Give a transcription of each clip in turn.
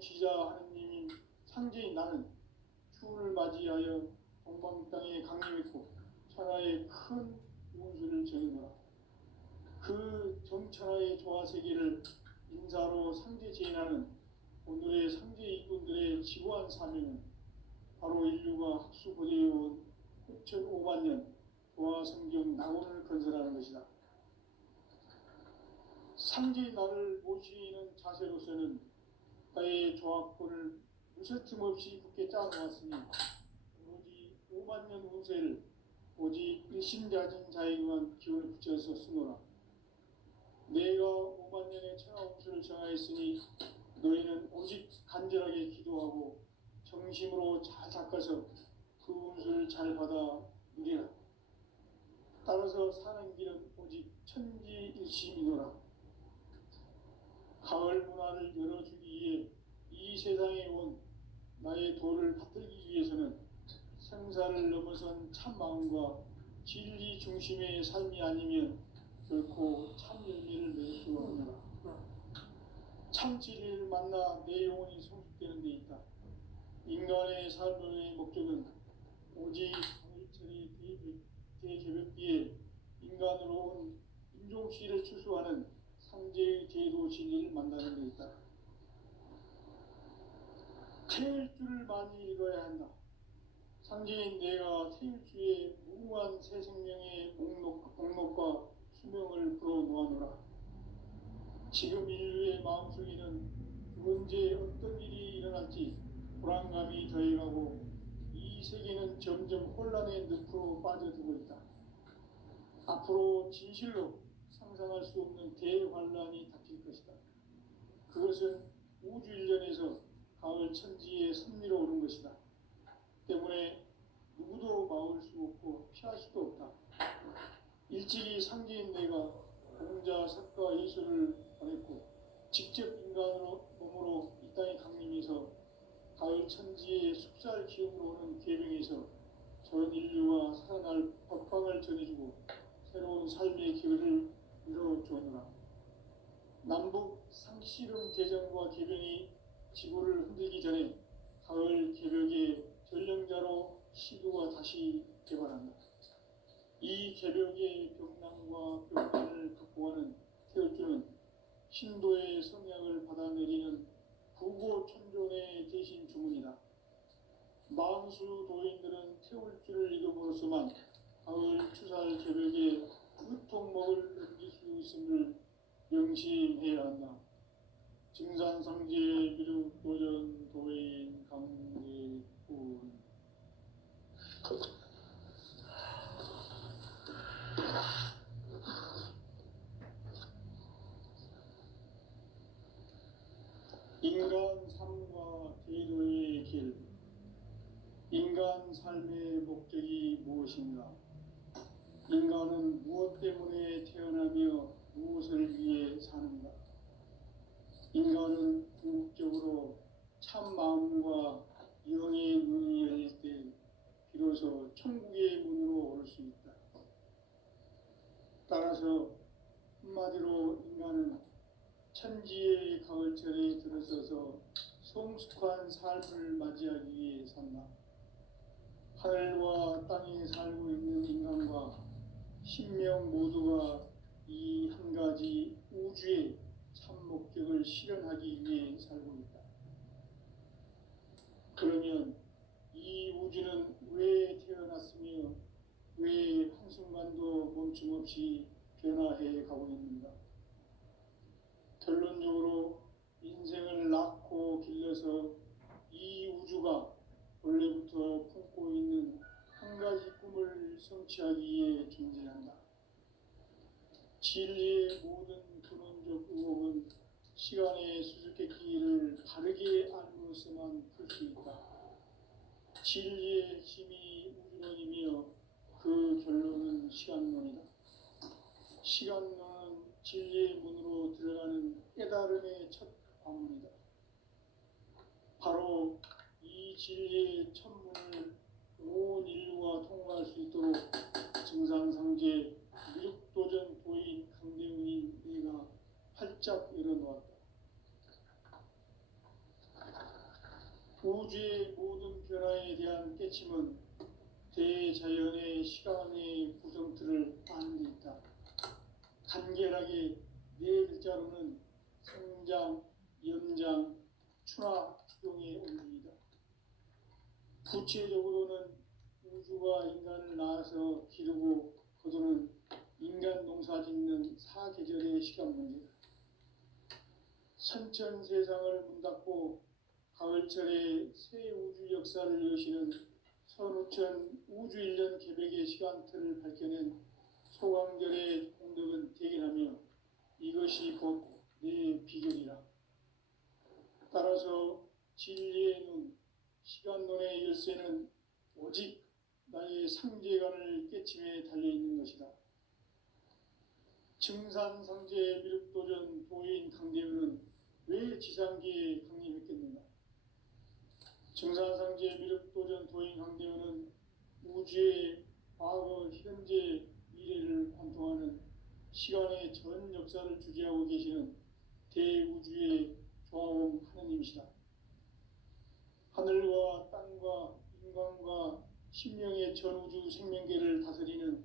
지자 하느님인 상제인 나는 추운을 맞이하여 동방 땅에 강림했고 천하에 큰 운수를 정했노라. 그 정천하의 조화세계를 인사로 상제 제인하는 오늘의 상제 이군들의 지고한 사명은 바로 인류가 학수고대해온 6,500만 년 조화성경 낙원을 건설하는 것이다. 상제의 나를 모시는 자세로서는 나의 조합권을 무설틈 없이 굳게 짜놓았으니 오직 5만 년 운세를 오직 일심자진 자에게만 기운을 붙여서 쓰노라. 내가 5만 년의 천하 운수를 정하였으니 너희는 오직 간절하게 기도하고 정심으로 잘 닦아서 그 운수를 잘 받아 누리라. 따라서 사는 길은 오직 천지일심이노라. 가을 문화를 열어주기 위해 이 세상에 온 나의 도를 받들기 위해서는 생사를 넘어선 참 마음과 진리 중심의 삶이 아니면 결코 참 열매를 맺을 수 없노라. 참 진리를 만나 내 영혼이 성숙되는 데 있다. 인간의 삶의 목적은 오직 강일철의 대개벽기에 인간으로 온 인종씨를 추수하는 상제의 제도 진리를 만나는 데 있다. 태울 줄을 많이 읽어야 한다. 상제인 내가 태울 주의 무궁한 새 생명의 목록과 수명을 불어놓아노라. 지금 인류의 마음속에는 언제 어떤 일이 일어날지 불안감이 더해가고 이 세계는 점점 혼란의 늪으로 빠져들고 있다. 앞으로 진실로 상상할 수 없는 대환란이 닥칠 것이다. 그것은 우주 일련에서 가을 천지에 섭리로 오는 것이다. 때문에 누구도 막을 수 없고 피할 수도 없다. 일찍이 상제인 내가 공자, 석가, 예수를 보냈고 직접 인간으로 몸으로 이 땅에 강림해서 가을 천지의 숲살 기운으로 오는 계명에서 전 인류와 살아날 법방을 전해주고 새로운 삶의 기회를 이뤄주었노라. 남북 상씨름 대전과 개병이 지구를 흔들기 전에 가을 개벽의 전령자로 시도가 다시 개발한다. 이 개벽의 병난과 병난을 극복하는 태울주는 신도의 성약을 받아내리는 부고천존의 대신 주문이다. 만수 도인들은 태울주를 이름으로서만 가을 추살 개벽의 끝통목을 넘길 수 있음을 명심해야 한다. 증산상제 미륵도전 도인 강제군. 인간 삶과 제도의 길. 인간 삶의 목적이 무엇인가? 인간은 무엇 때문에 태어나며 무엇을 위해 사는가? 인간은 궁극적으로 참 마음과 영의 문이 열릴 때 비로소 천국의 문으로 오를 수 있다. 따라서 한마디로 인간은 천지의 가을철에 들어서서 성숙한 삶을 맞이하기 위해 산다. 하늘과 땅에 살고 있는 인간과 신명 모두가 이 한 가지 우주의 참 목적을 실현하기 위해 살고 있다. 그러면 이 우주는 왜 태어났으며 왜 한순간도 멈춤없이 변화해 가고 있는가? 결론적으로 인생을 낳고 길러서 이 우주가 원래부터 품고 있는 한 가지 꿈을 성취하기 위해 존재한다. 진리의 모든 근원적 의혹은 시간의 수수께끼를 바르게 알므로서만 풀 수 있다. 진리의 힘이 우주론이며 그 결론은 시간론이다. 시간론은 진리의 문으로 들어가는 깨달음의 첫 관문이다. 바로 이 진리의 첫 문을 온 인류가 통과할 수 있도록 증산상제 미륵도전 도인 강대훈이 내가 활짝 열어놓았다. 우주의 모든 변화에 대한 깨침은 대자연의 시간의 구성틀을 아는 데 있다. 간결하게 네 글자로는 성장, 연장, 추나 추동의 원리이다. 구체적으로는 우주가 인간을 낳아서 기르고 거두는 인간 농사 짓는 사계절의 시간 문제다. 선천 세상을 문닫고 가을철에 새 우주 역사를 여시는 선우천 우주 1년 개백의 시간틀을 밝혀낸 소강절의 공덕은 대견하며 이것이 곧 내 비결이라. 따라서 진리의 눈, 시간론의 열쇠는 오직 나의 상제관을 깨침에 달려있는 것이다. 증산상제 미륵도전 도인 강대우는 왜 지상계에 강림했겠는가? 증산상제 미륵도전 도인 강대우는 우주의 과거, 현재, 미래를 관통하는 시간의 전 역사를 주재하고 계시는 대우주의 조화원 하느님이시다. 하늘과 땅과 인간과 신명의 전우주 생명계를 다스리는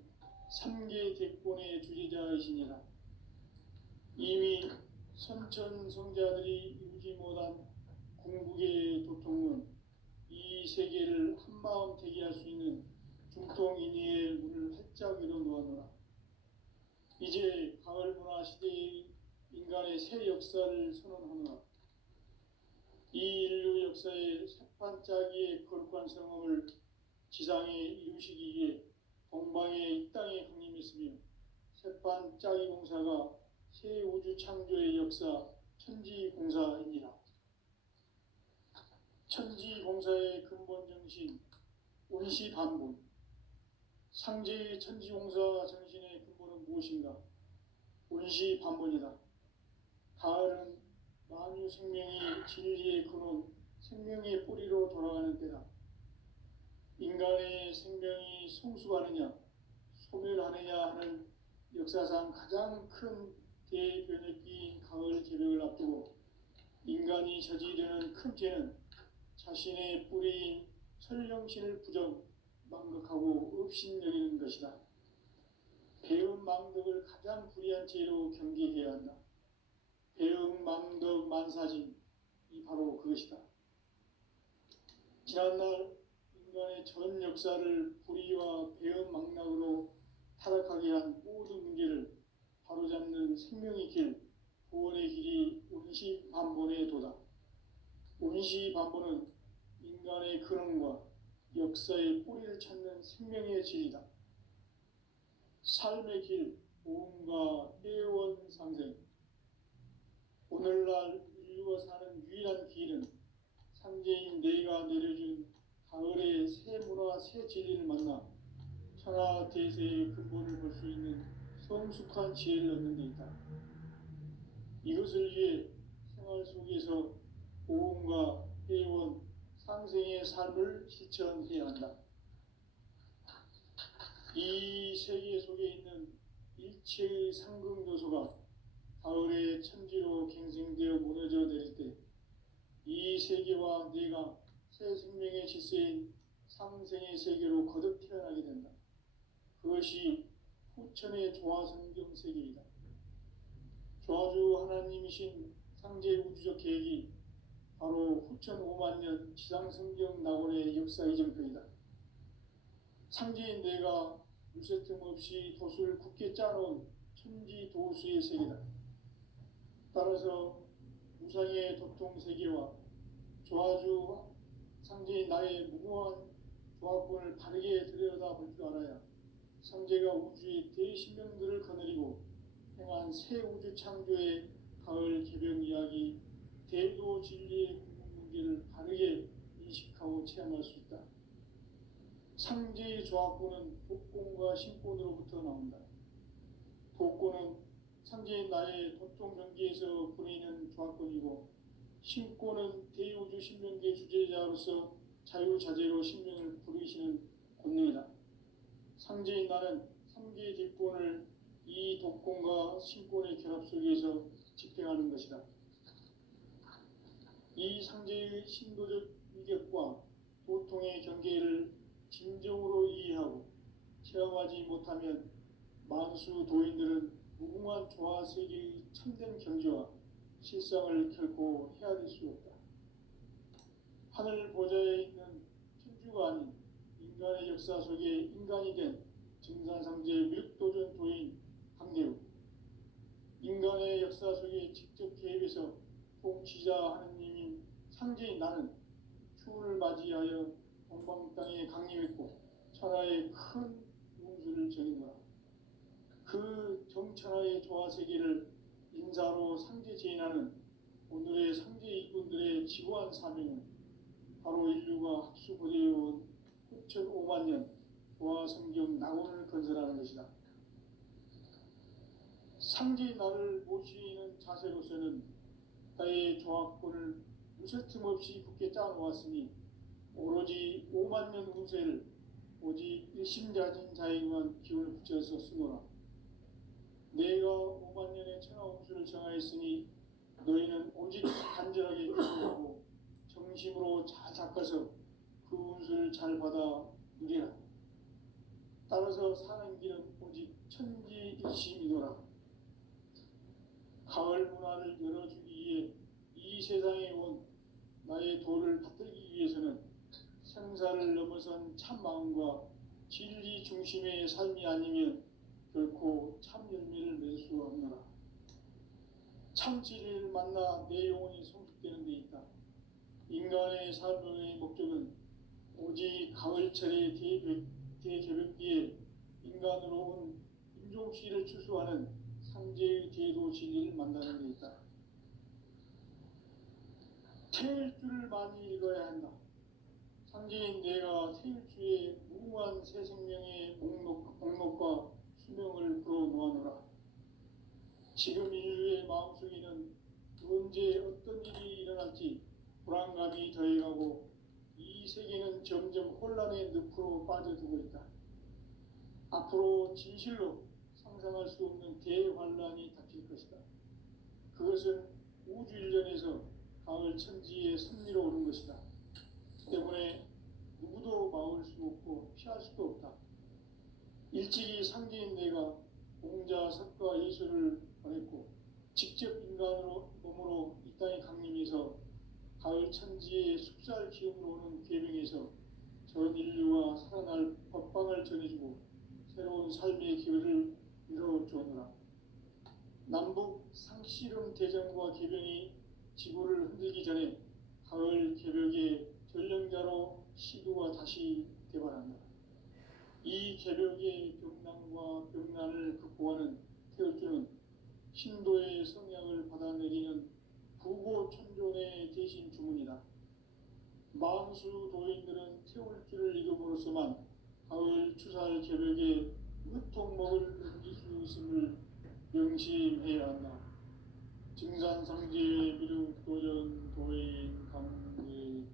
3계 대권의 주재자이시니라. 이미 선천성자들이 이루지 못한 궁극의 도통은 이 세계를 한마음 되게 할 수 있는 중통인의의 문을 활짝 열어놓았노라. 이제 가을 문화 시대의 인간의 새 역사를 선언하노라. 이 인류 역사의 새판짜기의 거룩한 성험을 지상에 이루시기 위해 동방의 이 땅에 강림했으며 새판짜기 공사가 새 우주 창조의 역사 천지공사이니라. 천지공사의 근본 정신 온시반본. 상제의 천지공사 정신의 근본은 무엇인가? 온시반본이다. 가을은 만유 생명이 진리의 근원, 생명의 뿌리로 돌아가는 때다. 인간의 생명이 성숙하느냐, 소멸하느냐 하는 역사상 가장 큰 대변혁기인 가을 개벽을 앞두고 인간이 저지르는 큰 죄는 자신의 뿌리인 설령신을 부정, 망극하고 업신여기는 것이다. 배움 망덕을 가장 불의한 죄로 경계해야 한다. 배움 망덕 만사진, 이 바로 그것이다. 지난날 인간의 전 역사를 불의와 배움 망락으로 타락하게 한 모든 문제를 바로잡는 생명의 길, 구원의 길이 온시반본의 도다. 온시반본은 인간의 근원과 역사의 뿌리를 찾는 생명의 진리다. 삶의 길, 보험과 회원 상생. 오늘날 인류가 사는 유일한 길은 상제인 내가 내려준 가을의 새 문화, 새 진리를 만나 천하 대세의 근본을 볼 수 있는 성숙한 지혜를 얻는 데 있다. 이것을 위해 생활 속에서 보험과 회원, 상생의 삶을 실천해야 한다. 이 세계 속에 있는 일체의 상승요소가 가을의 천지로 갱생되어 무너져 내릴 때 이 세계와 내가 새 생명의 질서인 상생의 세계로 거듭 태어나게 된다. 그것이 후천의 조화성경 세계이다. 조화주 하나님이신 상제 우주적 계획이 바로 후천 5만년 지상성경 낙원의 역사 이정표이다. 상제인 내가 물새틈 없이 도수를 굳게 짜놓은 천지 도수의 세계다. 따라서 무상의 도통 세계와 조화주 상제인 나의 무궁한 조화권을 바르게 들여다볼 줄 알아야 상제가 우주의 대신명들을 거느리고 행한 새 우주 창조의 가을 개변 이야기, 대도 진리의 궁극 문제를 바르게 인식하고 체험할 수 있다. 상제의 조화권은 독권과 신권으로부터 나온다. 독권은 상제인 나의 도통 경계에서 보내는 조화권이고, 신권은 대우주 신명계 주제자로서 자유자재로 신명을 부르시는 권능이다. 상제인 나는 상제의 뒷권을 이 독권과 신권의 결합 속에서 집행하는 것이다. 이 상제의 신도적 위격과 고통의 경계를 진정으로 이해하고 체험하지 못하면 만수 도인들은 무궁한 조화세계의 참된 경지와 실상을 결코 헤아릴 수 없다. 하늘 보좌에 있는 천주가 아닌 인간의 역사 속에 인간이 된 증산상제 밀도전 도인 강대우, 인간의 역사 속에 직접 개입해서 통치자 하느님인 상제인 나는 추운을 맞이하여 동방 땅에 강림했고 천하의 큰 운수를 정인노라. 그 정천하의 조화세계를 인사로 상제 제인하는 오늘의 상제 일꾼들의 지고한 사명은 바로 인류가 학수고대해온 9,500만 년 조화성경 낙원을 건설하는 것이다. 상제인 나를 모시는 자세로서는 나의 조합권을 무쇠틈 없이 굳게 짜놓았으니 오로지 5만 년 운세를 오직 일심자진 자에게만 기운을 붙여서 쓰노라. 내가 5만 년의 천하 운수를 정하였으니 너희는 오직 간절하게 기도하고 정심으로 잘 닦아서 그 운수를 잘 받아 누리라. 따라서 사는 길은 오직 천지일심이노라. 가을 문화를 열어주기 위해 이 세상에 온 나의 도를 받들기 위해서는 생사를 넘어선 참 마음과 진리 중심의 삶이 아니면 결코 참 열매를 맺을 수 없노라. 참 진리를 만나 내 영혼이 성숙되는 데 있다. 인간의 삶의 목적은 오직 가을철의 대개벽기에 인간으로 온 임종씨를 추수하는 상제의 대도 진리를 만나는 데 있다. 태일주를 많이 읽어야 한다. 상제인 내가 태일주의 무궁한 새 생명의 목록과 수명을 불어놓아노라. 지금 인류의 마음속에는 언제 어떤 일이 일어날지 불안감이 더해가고 이 세계는 점점 혼란의 늪으로 빠져들고 있다. 앞으로 진실로 상상할 수 없는 대환란이 닥칠 것이다. 그것은 우주 일련에서 가을 천지의 섭리로 오는 것이다. 때문에 누구도 막을 수 없고 피할 수도 없다. 일찍이 상제인 내가 공자, 석가, 예수를 보냈고 직접 인간으로 몸으로 이 땅에 강림해서 가을 천지의 숙살 기운으로 오는 계명에서 전 인류와 살아날 법방을 전해주고 새로운 삶의 기회를 이뤄주었노라. 남북 상씨름 대전과 개병이 지구를 흔들기 전에 가을 개벽의 전령자로 시도가 다시 개발한다. 이 개벽의 병난과 병난을 극복하는 태울주는 신도의 성향을 받아내리는 부고천존의 대신 주문이다. 만수 도인들은 태울주를 읽음으로써만 가을 추살 개벽의 으통목을 넘길 수 있음을 명심해야 한다. 증산상제의 미륵도전 도인 강대훈.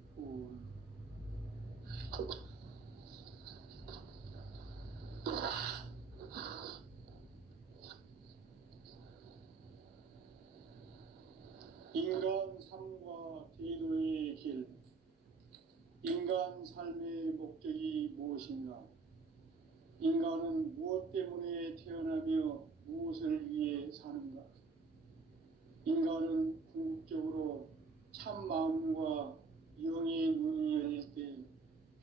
인간 삶과 대도의 길. 인간 삶의 목적이 무엇인가? 인간은 무엇 때문에 태어나며 무엇을 위해 사는가? 인간은 궁극적으로 참 마음과 영의 눈이 열릴 때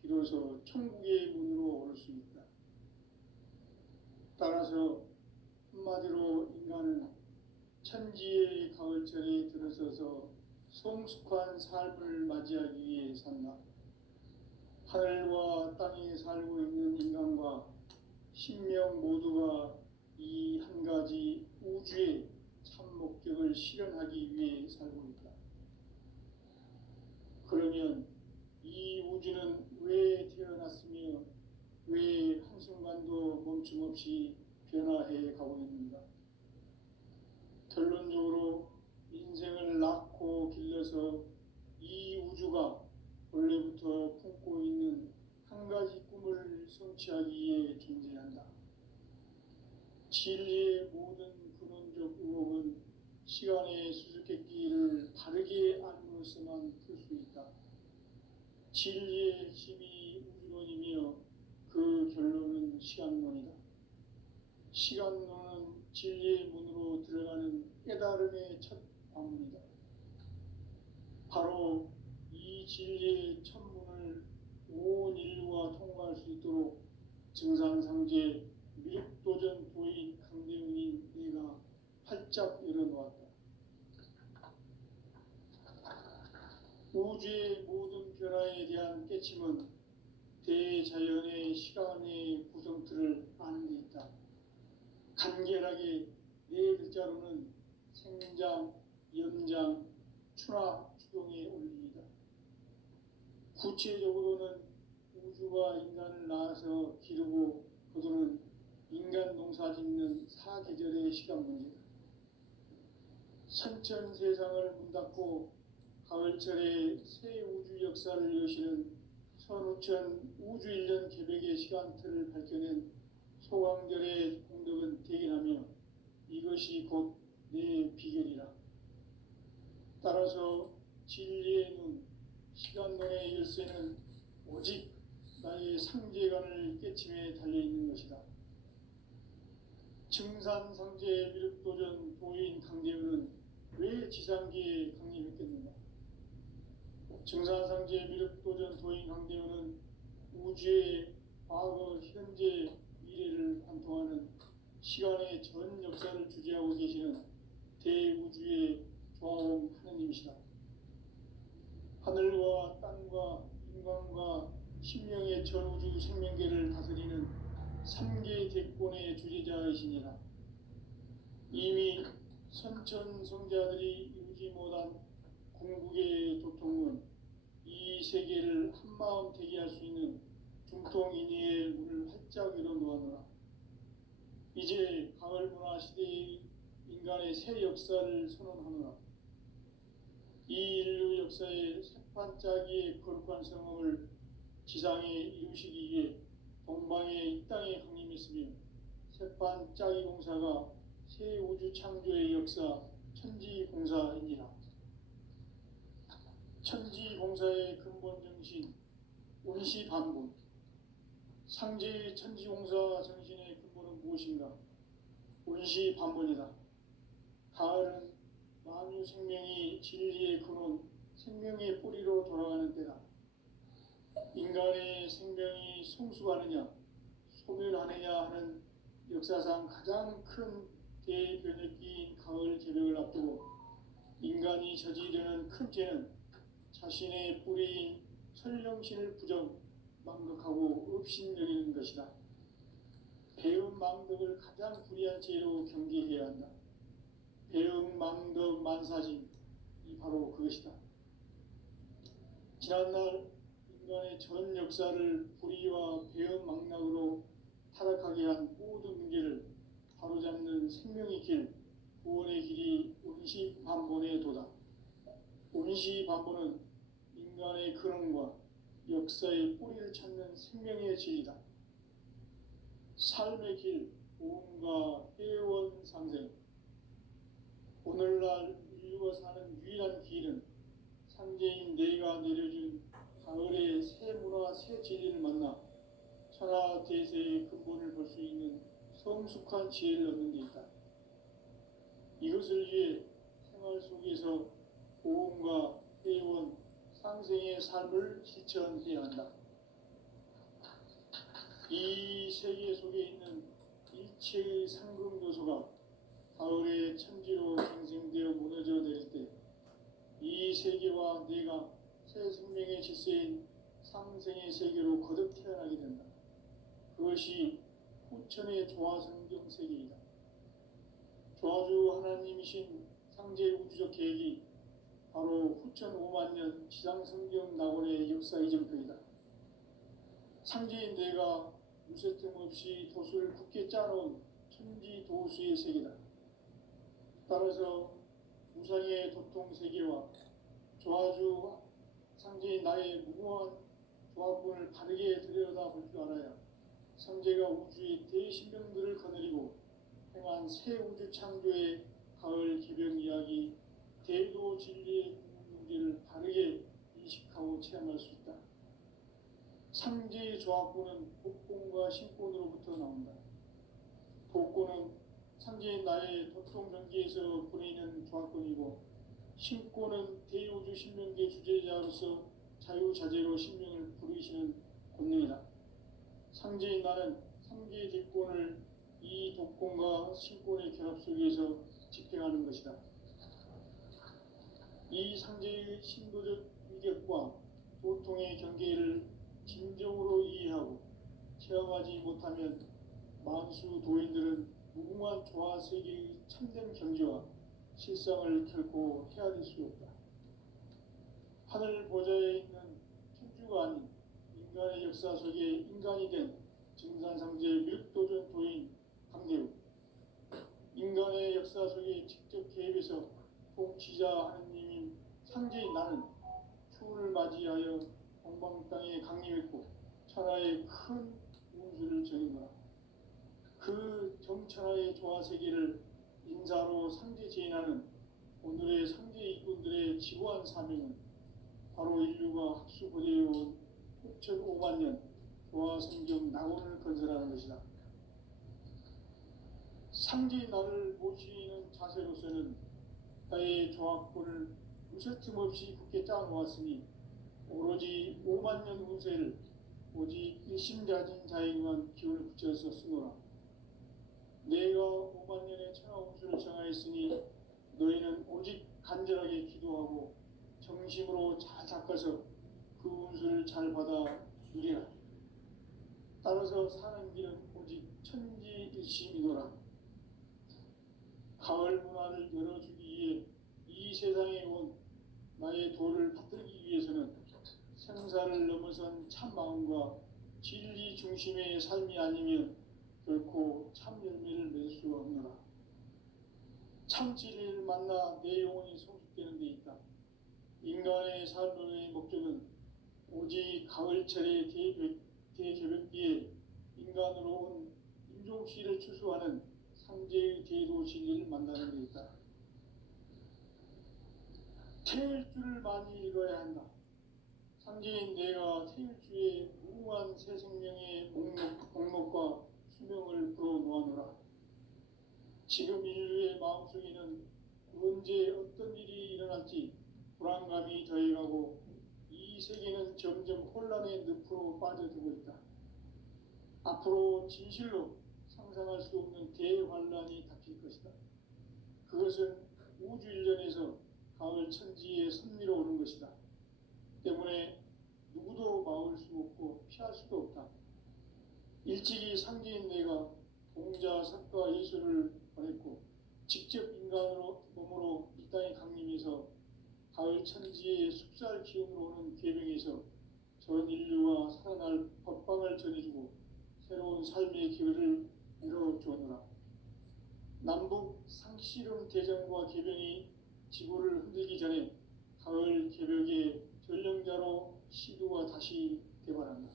비로소 천국의 문으로 오를 수 있다. 따라서 한마디로 인간은 천지의 가을철에 들어서서 성숙한 삶을 맞이하기 위해 산다. 하늘과 땅에 살고 있는 인간과 신명 모두가 이 한 가지 우주의 참 목적을 실현하기 위해 살고 있다. 그러면 이 우주는 왜 태어났으며 왜 한순간도 멈춤없이 변화해 가고 있는가? 결론적으로 인생을 낳고 길러서 이 우주가 원래부터 품고 있는 한 가지 꿈을 성취하기 위해 존재한다. 진리의 모든 근원적 의혹은 시간의 수수께끼를 바르게 알므로써만 풀 수 있다. 진리의 핵심이 우주론이며 그 결론은 시간론이다. 시간론은 진리의 문으로 들어가는 깨달음의 첫 방문이다. 바로 이 진리의 첫 문을 온 인류가 통과할 수 있도록 증산상제 미륵도전 도인 강대훈인 내가 활짝 열어놓았다. 우주의 모든 변화에 대한 깨침은 대자연의 시간의 구성틀을 아는 데 있다. 간결하게 네 글자로는 생장, 연장, 추나 추동의 원리이다. 구체적으로는 우주가 인간을 낳아서 기르고 거두는 인간 농사 짓는 사계절의 시간 문제다. 선천 세상을 문 닫고 가을철에 새 우주 역사를 여시는 선우천 우주 1년 개백의 시간틀을 밝혀낸 소강절의 공덕은 대견하며 이것이 곧 내 비결이라. 따라서 진리의 눈, 시간론의 열쇠는 오직 나의 상제관을 깨침에 달려있는 것이다. 증산상제 미륵도전 도인 강대훈은 왜 지상기에 강림했겠는가? 증산상제 미륵도전 도인 강대훈은 우주의 과거, 현재, 미래를 관통하는 시간의 전 역사를 주재하고 계시는 대우주의 조화원 하느님이시다. 하늘과 땅과 인간과 신명의 전우주 생명계를 다스리는 3개 대권의 주재자이시니라. 이미 선천성자들이 이루지 못한 궁극의 도통은 이 세계를 한마음 되게 할 수 있는 중통인의의 문을 활짝 열어놓았노라. 이제 가을문화 시대의 인간의 새 역사를 선언하노라. 이 인류 역사의 새판짜기의 거룩한 성험을 지상에 이루시기 위해 동방에 이 땅에 강림했으며 새판짜기 공사가 새 우주 창조의 역사 천지공사이니라. 천지공사의 근본 정신 운시반본. 상제의 천지공사 정신의 근본은 무엇인가? 운시반본이다. 가을은 만유 생명이 진리의 근원, 생명의 뿌리로 돌아가는 때다. 인간의 생명이 성숙하느냐, 소멸하느냐 하는 역사상 가장 큰 대변혁기인 가을 개벽을 앞두고 인간이 저지르는 큰 죄는 자신의 뿌리인 설령신을 부정, 망각하고 업신여기는 것이다. 배움 망덕을 가장 불의한 죄로 경계해야 한다. 배움 망덕 만사진, 이 바로 그것이다. 지난날 인간의 전 역사를 불의와 배움 망락으로 타락하게 한 모든 문제를 바로잡는 생명의 길, 구원의 길이 운시반본의 도다. 운시반본은 인간의 근원과 역사의 뿌리를 찾는 생명의 진리다. 삶의 길, 보험과 회원 상생. 오늘날 인류가 사는 유일한 길은 상제인 내가 내려준 가을의 새 문화, 새 진리를 만나 천하 대세의 근본을 볼 수 있는 성숙한 지혜를 얻는 데 있다. 이것을 위해 생활 속에서 보험과 회원, 상생의 삶을 실천해야 한다. 이 세계 속에 있는 일체의 상금 요소가 가을의 천지로 갱생되어 무너져 내릴 때 이 세계와 내가 새 생명의 질서인 상생의 세계로 거듭 태어나게 된다. 그것이 후천의 조화성경 세계이다. 조화주 하나님이신 상제 우주적 계획이 바로 후천 5만 년 지상성경 낙원의 역사 이정표이다. 상제인 내가 무쇠틈 없이 도수를 굳게 짜놓은 천지 도수의 세계다. 따라서 우상의 도통 세계와 조화주 상제인 나의 무모한 조합군을 바르게 들여다볼 줄 알아야 상제가 우주의 대신명들을 거느리고 행한 새 우주 창조의 가을 개벽 이야기, 대도 진리의 궁극 문제를 바르게 인식하고 체험할 수 있다. 상제의 조합구는 복권과 신권으로부터 나온다. 복권은 상제의 나의 도통전기에서 보내는 조합권이고, 신권은 대우주 신명계 주제자로서 자유자재로 신명을 부르시는 권능이다. 상제의 나는 상제의 뒷권을 이 독권과 신권의 결합 속에서 집행하는 것이다. 이 상제의 신도적 위격과 도통의 경계를 진정으로 이해하고 체험하지 못하면 만수 도인들은 무궁한 조화세계의 참된 경지와 실상을 결코 헤아릴 수 없다. 하늘 보좌에 있는 천주가 아닌 인간의 역사 속에 인간이 된 증산상제 밀도전 도인 강대우, 인간의 역사 속에 직접 개입해서 통치자 하느님인 상제인 나는 추운을 맞이하여 동방 땅에 강림했고 천하의 큰 운수를 정했노라. 그 정천하의 조화세계를 인사로 상제 제인하는 오늘의 상제 이꾼들의 지고한 사명은 바로 인류가 학수고대해온 6,500만 년 조화성경 낙원을 건설하는 것이다. 상제의 나를 모시는 자세로서는 나의 조합권을 무쇠틈 없이 굳게 짜놓았으니 오로지 5만 년 운세를 오직 일심가진 자에게만 기운을 붙여서 쓰노라. 내가 5만 년의 천하 운수를 정하였으니 너희는 오직 간절하게 기도하고 정심으로 잘 닦아서 그 운수를 잘 받아 누리라. 따라서 사는 길은 오직 천지일심이노라. 가을 문화를 열어주기 위해 이 세상에 온 나의 도를 받들기 위해서는 생사를 넘어선 참 마음과 진리 중심의 삶이 아니면 결코 참 열매를 맺을 수가 없노라. 참 진리를 만나 내 영혼이 성숙되는 데 있다. 인간의 삶의 목적은 오직 가을철의 대개벽기에 인간으로 온 인종씨를 추수하는 상제의 대도 진리를 만나는 데 있다. 태일주를 많이 읽어야 한다. 상제인 내가 태일주의 무궁한 새 생명의 목록과 수명을 불어놓아노라. 지금 인류의 마음속에는 언제 어떤 일이 일어날지 불안감이 더해가고 이 세계는 점점 혼란의 늪으로 빠져들고 있다. 앞으로 진실로 상상할 수 없는 대환란이 닥칠 것이다. 그것은 우주 일련에서 가을 천지의 섭리로 오는 것이다. 때문에 누구도 막을 수 없고 피할 수도 없다. 일찍이 상제인 내가 동자, 석가, 예수를 보냈고 직접 인간으로 몸으로 이 땅에 강림해서 가을 천지의 숙살 기운으로 오는 계명에서 전 인류와 살아날 법방을 전해주고 새로운 삶의 기회를 이뤄주었노라. 남북 상씨름 대전과 계병이 지구를 흔들기 전에 가을 개벽의 전령자로 시도가 다시 개발한다.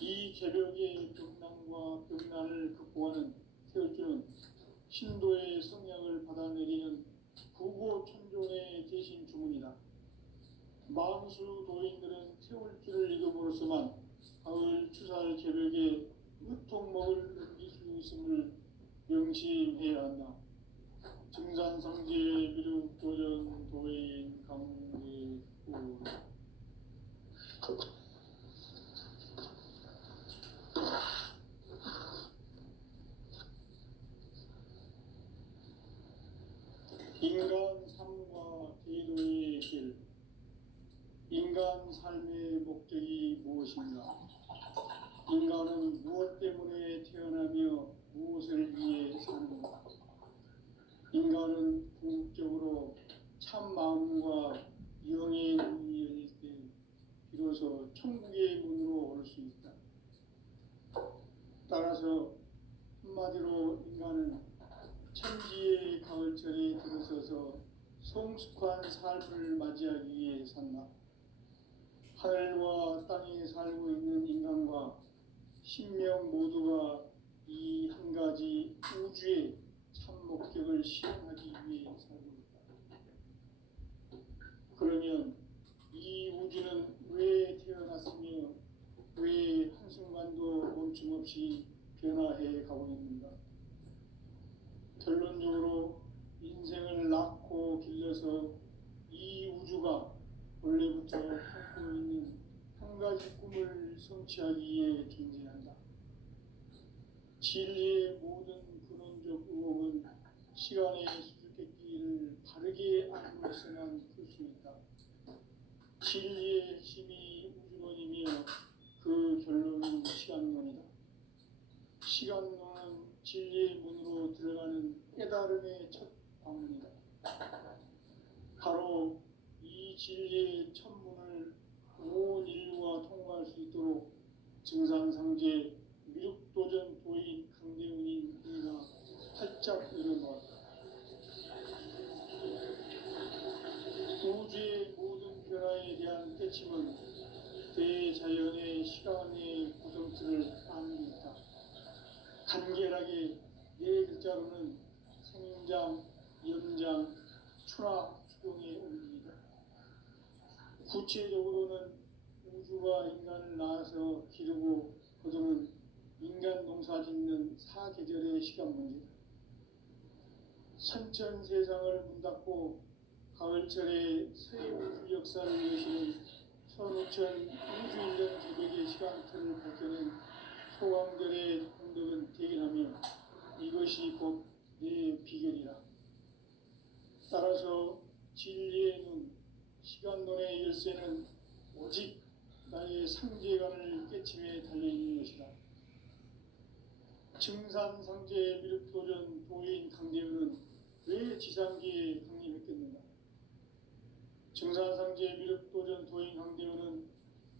이 개벽의 병난과 병난을 극복하는 태울주는 신도의 성향을 받아내리는 부고천종의 대신 주문이다. 만수 도인들은 태울주를 읽음으로써만 가을 추살 개벽에 으통먹을 넘길 수 있음을 명심해야 한다. 증산상제 미륵도전 도인 강대구 인간 삶과 대도의 길. 인간 삶의 목적이 무엇인가? 인간은 무엇 때문에 태어나며 무엇을 위해 사는가? 인간은 궁극적으로 참 마음과 영의 문이 열릴 때 비로소 천국의 문으로 올 수 있다. 따라서 한마디로 인간은 천지의 가을철에 들어서서 성숙한 삶을 맞이하기 위해 산다. 하늘과 땅에 살고 있는 인간과 신명 모두가 이 한 가지 우주의 참 목적을 실현하기 위해 살고 있다. 그러면 이 우주는 왜 태어났으며 우주가 원래부터 갖고 있는 한 가지 꿈을 성취하기 위해 존재한다. 진리의 모든 근원적 의혹은 시간의 수수께끼를 바르게 알므로서만 풀 수 있다. 진리의 핵심이 우주론이며 그 결론은 시간론이다. 시간론은 진리의 문으로 들어가는 깨달음의 첫 방문이다. 바로 이 진리의 첫 문을 온 인류가 통과할 수 있도록 증산상제 미륵도전 도인 강대훈인 그가 활짝 열어놓았다. 우주의 모든 변화에 대한 깨침은 대자연의 시간의 구성틀을 아는 데 있다. 간결하게 네 글자로는 생장, 연장, 추락, 추동의 원리이다. 구체적으로는 우주가 인간을 낳아서 기르고 거두는 인간 농사 짓는 사계절의 시간 문제다. 선천 세상을 문 닫고 가을철에 새 우주 역사를 여시는 선우천 우주일년 제백의 시간틀을 밝혀낸 소강절의 공덕은 대견하며 이것이 곧 내 비결이라. 따라서 진리의 눈, 시간론의 열쇠는 오직 나의 상제관을 깨침에 달려있는 것이다. 증산상제 미륵도전 도인 강대훈은 왜 지상기에 강림했겠는가? 증산상제 미륵도전 도인 강대훈은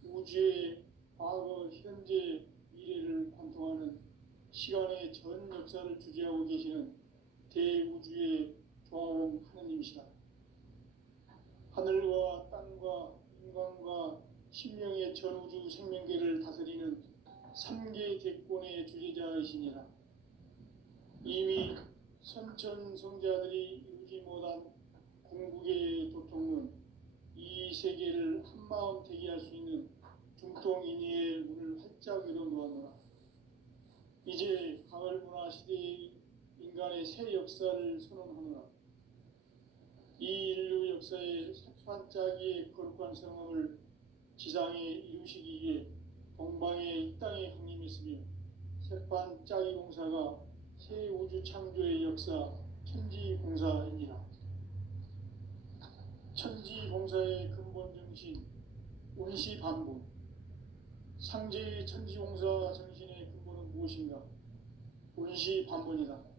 우주의 과거, 현재, 미래를 관통하는 시간의 전 역사를 주재하고 계시는 대우주의 조화원 하느님이시다. 하늘과 땅과 인간과 신명의 전우주 생명계를 다스리는 3계 대권의 주제자이시니라. 이미 선천성자들이 이루지 못한 궁극의 도통은 이 세계를 한마음 되게 할 수 있는 중통인의의 문을 활짝 열어놓았노라. 이제 가을문화 시대의 인간의 새 역사를 선언하노라. 이 인류 역사의 새반짝이의 거룩한 성함을 지상에 이루시기 위해 동방의 이 땅에 강림했으며 새반짝이 공사가 새 우주 창조의 역사 천지공사이니라. 천지공사의 근본 정신 운시반본. 상제의 천지공사 정신의 근본은 무엇인가? 운시반본이다.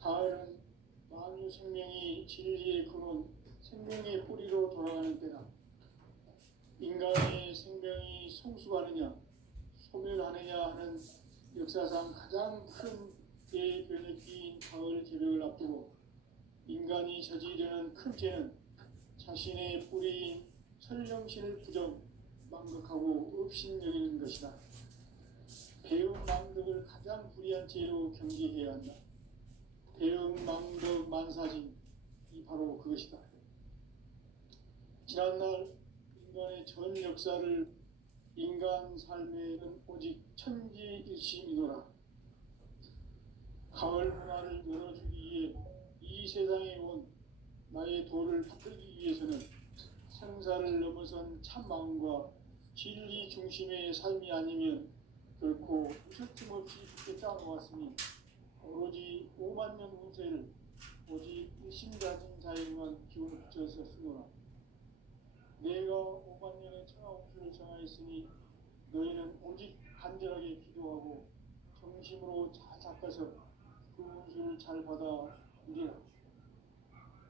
가을은 만유 생명이 진리의 근원, 생명의 뿌리로 돌아가는 때다. 인간의 생명이 성숙하느냐, 소멸하느냐 하는 역사상 가장 큰 대변혁기인 가을 개벽을 앞두고 인간이 저지르는 큰 죄는 자신의 뿌리인 설령신을 부정, 망극하고 업신여기는 것이다. 배움 망덕을 가장 불의한 죄로 경계해야 한다. 배움 망덕 만사진, 이 바로 그것이다. 지난날 인간의 전 역사를 인간 삶에는 오직 천지일심이노라. 가을 문화를 열어주기 위해 이 세상에 온 나의 도를 받들기 위해서는 생사를 넘어선 참마음과 진리 중심의 삶이 아니면 결코 무설림 없이 붙게 짜놓았으니 오로지 5만 년 운세를 오직 일심가진 자에게만 기운을 붙여서 쓰노라. 내가 5만 년의 천하운수를 정하였으니 너희는 오직 간절하게 기도하고 정심으로 잘 닦아서 그 운수를 잘 받아 누리라.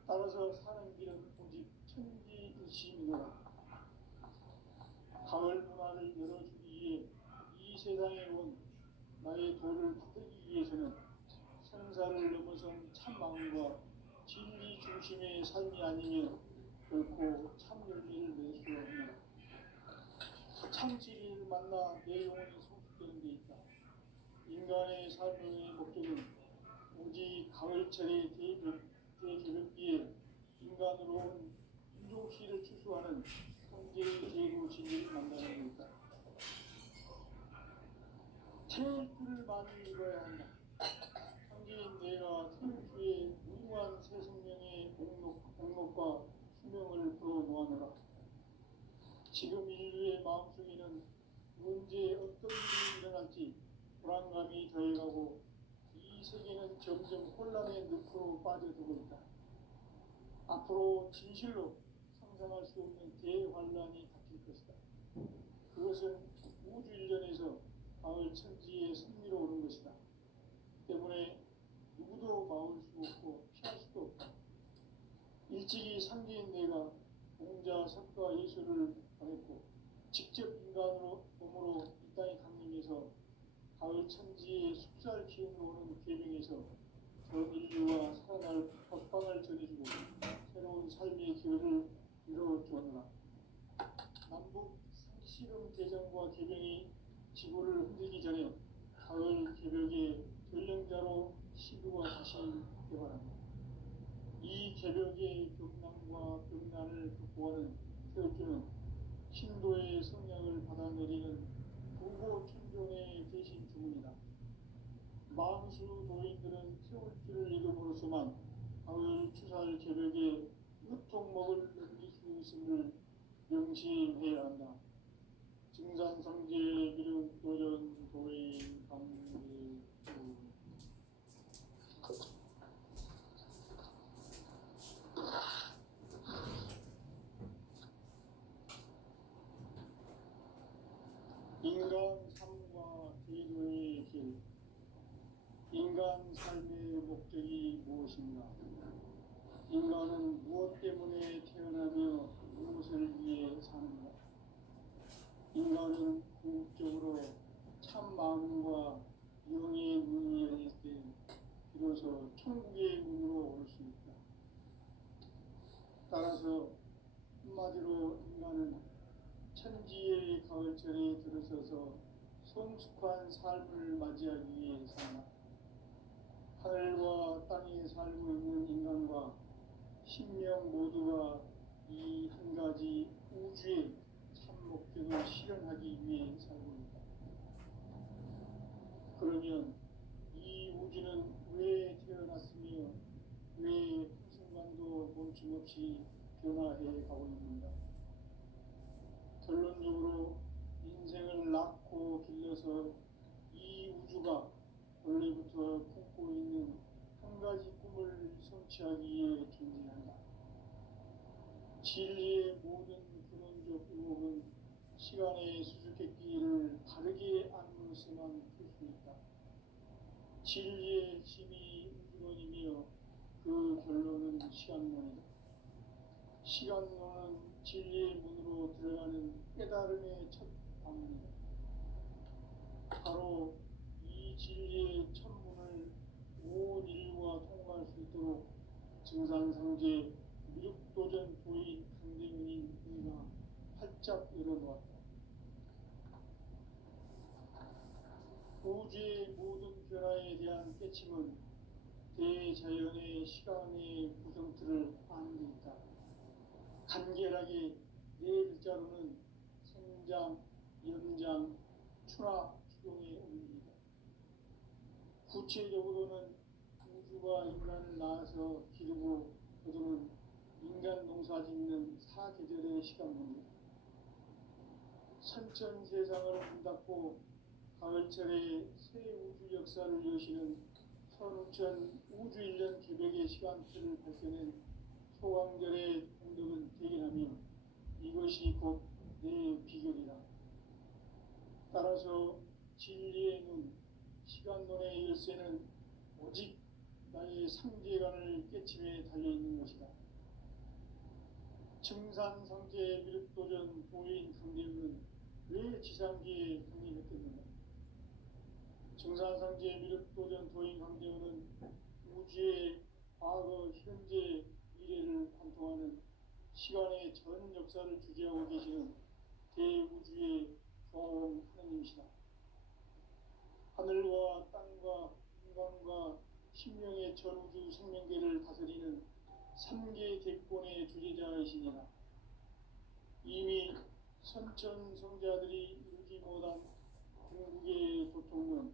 따라서 사는 길은 오직 천지일심이노라. 가을 문화를 열어주기 위해 이 세상에 온 나의 도를 받들기 위해서는 생사를 넘어선 참마음과 진리 중심의 삶이 아니면 결코 참 열매를 낼 수 없는 참 진리를 만나 내 영혼이 성숙되는 데 있다. 인간의 삶의 목적은 오직 가을철의 대개벽기에 인간으로 온 인종시를 추수하는 성제의 제도 진리를 만나는 데 있다. 태일주를 많이 읽어야 한다. 성제인 내가 태일주의 무궁한 새 생명의 목록과 생명을 불어모아노라. 지금 인류의 마음속에는 언제 어떤 일이 일어날지 불안감이 더해가고 이 세계는 점점 혼란의 늪으로 빠져들고 있다. 앞으로 진실로 상상할 수 없는 대환란이 닥칠 것이다. 그것은 우주 일련에서 가을 천지의 섭리로 오는 것이다. 때문에 누구도 막을 수 없고 피할 수도 없다. 일찍이 상계인 내가 공자, 석가, 예수를 보냈고 직접 인간으로 몸으로 이 땅에 강림해서 가을 천지의 숲살 기운으로 오는 계명에서 전 인류와 살아날 법방을 전해주고 새로운 삶의 기회를 이뤄주었노라. 남북 상시름 대전과 계명이 지구를 흔들기 전에 가을 개벽의 전령자로 시부가 다시 개발합니다. 이 개벽의 격난과 병난을 극복하는 태극주는 신도의 성령을 받아내리는 부고 천존의 대신 주문이다. 망수 노인들은 태울주를 읽음으로써만 가을 추살 개벽의 유통목을 넘길 수 있음을 명심해야 한다. 증산상제 미륵 도전 도인 강례 인간 삶과 기도의 길. 인간 삶의 목적이 무엇인가? 인간은 무엇 때문에 태어나며 무엇을 위해 사는가? 인간은 궁극적으로 참 마음과 영의 문이 열릴 때 비로소 천국의 문으로 올 수 있다. 따라서 한마디로 인간은 천지의 가을철에 들어서서 성숙한 삶을 맞이하기 위해 산다. 하늘과 땅에 살고 있는 인간과 신명 모두가 이 한 가지 우주의 참 목적을 실현하기 위해 살고 있다. 그러면 이 우주는 왜 태어났으며 왜 한순간도 멈춤없이 변화해 가고 있는가? 결론적으로 인생을 낳고 길러서 이 우주가 원래부터 품고 있는 한 가지 꿈을 성취하기 위해 존재한다. 진리의 모든 근원적 의혹은 시간의 수수께끼를 바르게 안으로서만 풀 수 있다. 진리의 핵심이 우주론이며 그 결론은 시간론이다. 시간론은 진리의 문으로 들어가는 깨달음의 첫 방문이다. 바로 이 진리의 첫 문을 온 인류가 통과할 수 있도록 증산상제 미륵도전 도인 강대문인 우리가 활짝 열어놓았다. 우주의 모든 변화에 대한 깨침은 대자연의 시간의 구성틀을 아는 데 있다. 간결하게 네 글자로는 생장, 연장, 추나 추동의 원리이다. 구체적으로는 우주가 인간을 낳아서 기르고 거두는 인간 농사 짓는 사계절의 시간문이다. 선천 세상을 문 닫고 가을철에 새 우주 역사를 여시는 선우천 우주 일년 개벽의 시간틀을 밝혀낸 소강절의 공덕은 대견하며 이것이 곧 내 비결이다. 따라서 진리의 눈, 시간론의 열쇠는 오직 나의 상제관을 깨침에 달려있는 것이다. 증산상제 미륵도전 도인 강대문은 왜 지상기에 강림했겠는가? 증산상제 미륵도전 도인 강대문은 우주의 과거, 현재, 미래를 관통하는 시간의 전 역사를 주재하고 계시는 대우주의 조화원 하느님이시다. 하늘과 땅과 인간과 신명의 전우주 생명계를 다스리는 3개 객본의 주제자이시니라. 이미 선천 성자들이 이루지 못한 궁극의 도통은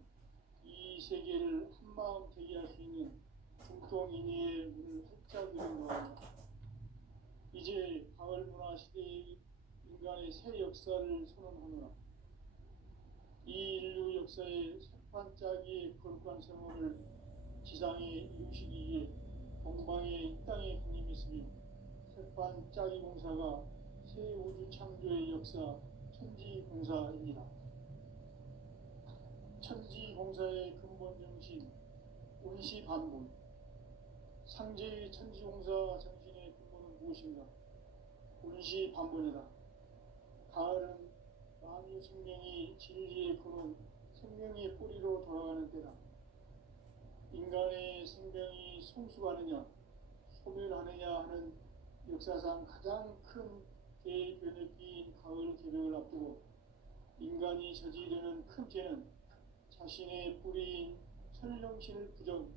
이 세계를 한마음 되게 할 수 있는 중통인의의 문을 활짝 열어놓았다. 이제 가을 문화 시대의 인간의 새 역사를 선언하노라. 이 인류 역사의 석판짜기의 거룩한 생활을 지상에 이루시기 위해 동방의 이 땅에 군림했으며 석판짜기 공사가 새 우주 창조의 역사 천지공사입니다. 천지공사의 근본 정신 운시반본. 상제의 천지공사 정신의 근본은 무엇인가? 운시반본이다. 가을은 만유 생명이 진리의 근원, 생명의 뿌리로 돌아가는 때다. 인간의 생명이 성숙하느냐, 소멸하느냐 하는 역사상 가장 큰 대변혁기인 가을 개벽을 앞두고 인간이 저지르는 큰 죄는 자신의 뿌리인 천령신을 부정,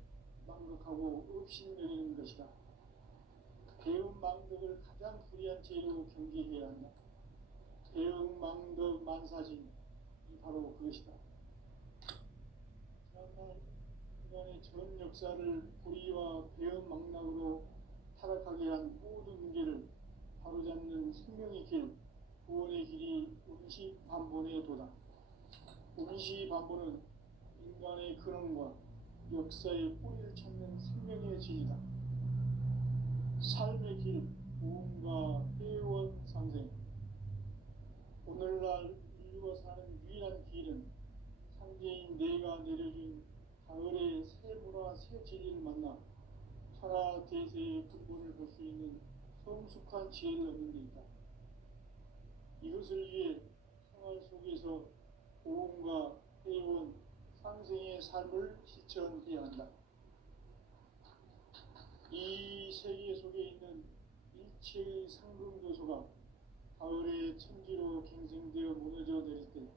망각하고 업신여기는 것이다. 대응망덕을 가장 불의한 죄로 경계해야 한다. 대응망덕 만사진이 바로 그것이다. 인간의 전 역사를 불의와 배은망락으로 타락하게 한 모든 문제를 바로잡는 생명의 길, 구원의 길이 운시반본의 도다. 운시반본은 인간의 근원과 역사의 뿌리를 찾는 생명의 진이다. 삶의 길, 무언가 회원 상생. 오늘날 인류가 사는 유일한 길은 상제인 내가 내려준 가을의 새 문화, 새 진리를 만나 천하 대세의 근본을 볼 수 있는 성숙한 지혜를 얻는 데 있다. 이것을 위해 생활 속에서 보험과 회원, 상생의 삶을 실천해야 한다. 이 세계 속에 있는 일체의 상승도소가 가을의 천지로 갱생되어 무너져 내릴 때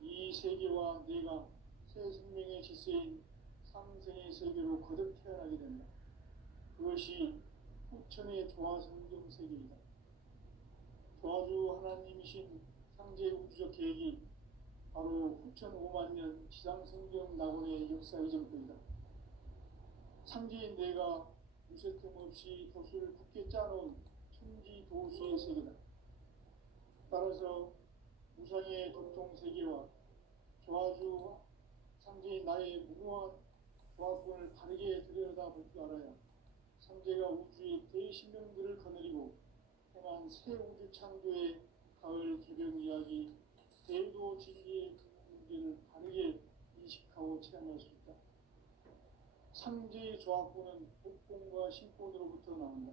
이 세계와 내가 새 생명의 질서인 상생의 세계로 거듭 태어나게 된다. 그것이 후천의 조화성경 세계이다. 조화주 하나님이신 상제 우주적 계획이 바로 후천 5만년 지상성경 낙원의 역사 이전부이다. 상제인 내가 무쇠틈 없이 도수를 굳게 짜놓은 천지 도수의 세계다. 따라서 무상의 도통세계와 조화주 상제인 나의 무모한 조화권을 바르게 들여다볼 줄 알아야 상제가 우주의 대신명들을 거느리고 행한 새 우주 창조의 가을 개벽 이야기, 대도 진리의 문제를 바르게 인식하고 체험할 수 있다. 상제의 조화권은 복권과 신권으로부터 나온다.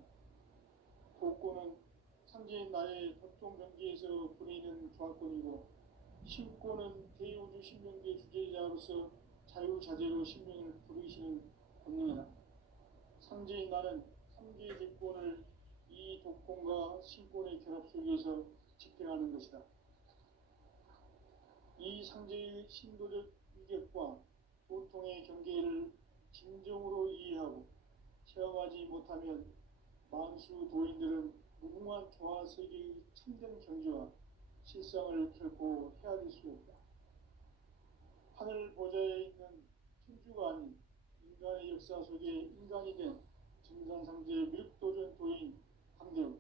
복권은 상제인 나의 도통 경계에서 부리는 조화권이고, 신권은 대우주 신명계 주제자로서 자유자재로 신명을 부르시는 권능이다. 상제인 나는 3개의 대권을 이 독권과 신권의 결합 속에서 집행하는 것이다. 이 상제의 신도적 위격과 보통의 경계를 진정으로 이해하고 체험하지 못하면 만수 도인들은 무궁한 조화세계의 참된 경지와 실상을 결코 헤아릴 수 없다. 하늘 보좌에 있는 천주가 아닌 인간의 역사 속에 인간이 된 정산상제의 밀도전 도인 강대우,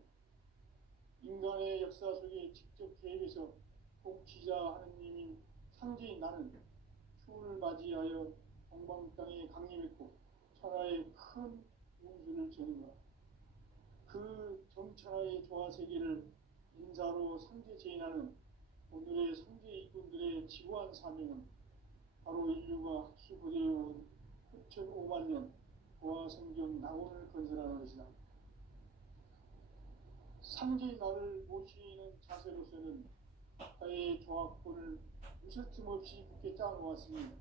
인간의 역사 속에 직접 개입해서 통치자 하느님인 상제인 나는 추운을 맞이하여 동방 땅에 강림했고 천하의 큰 운수를 전인다. 그 정천하의 조화세계를 인사로 상제 제인하는 오늘의 상제 이꾼들의 지구한 사명은 바로 인류가 학수고대해온 후천 5만년 조화성경 낙원을 건설하는 것이다. 상제의 나를 모시는 자세로서는 나의 조화권을 무쇠틈 없이 굳게 짜놓았으니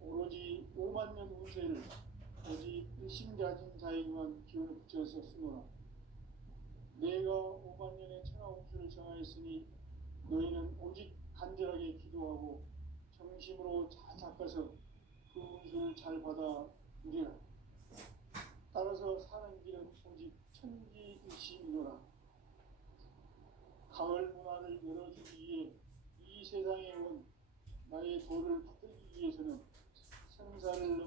오로지 5만년 운세를 오직 일심가진 자에게만 기운을 붙여서 쓰노라. 내가 5만년의 천하 운수를 정하였으니 너희는 오직 간절하게 기도하고 정심으로 잘 닦아서 그 운수를 잘 받아 누리라. 따라서 사는 길은 오직 천지일심이노라. 가을 문화를 열어주기 위해 이 세상에 온 나의 도를 받들기 위해서는 생사를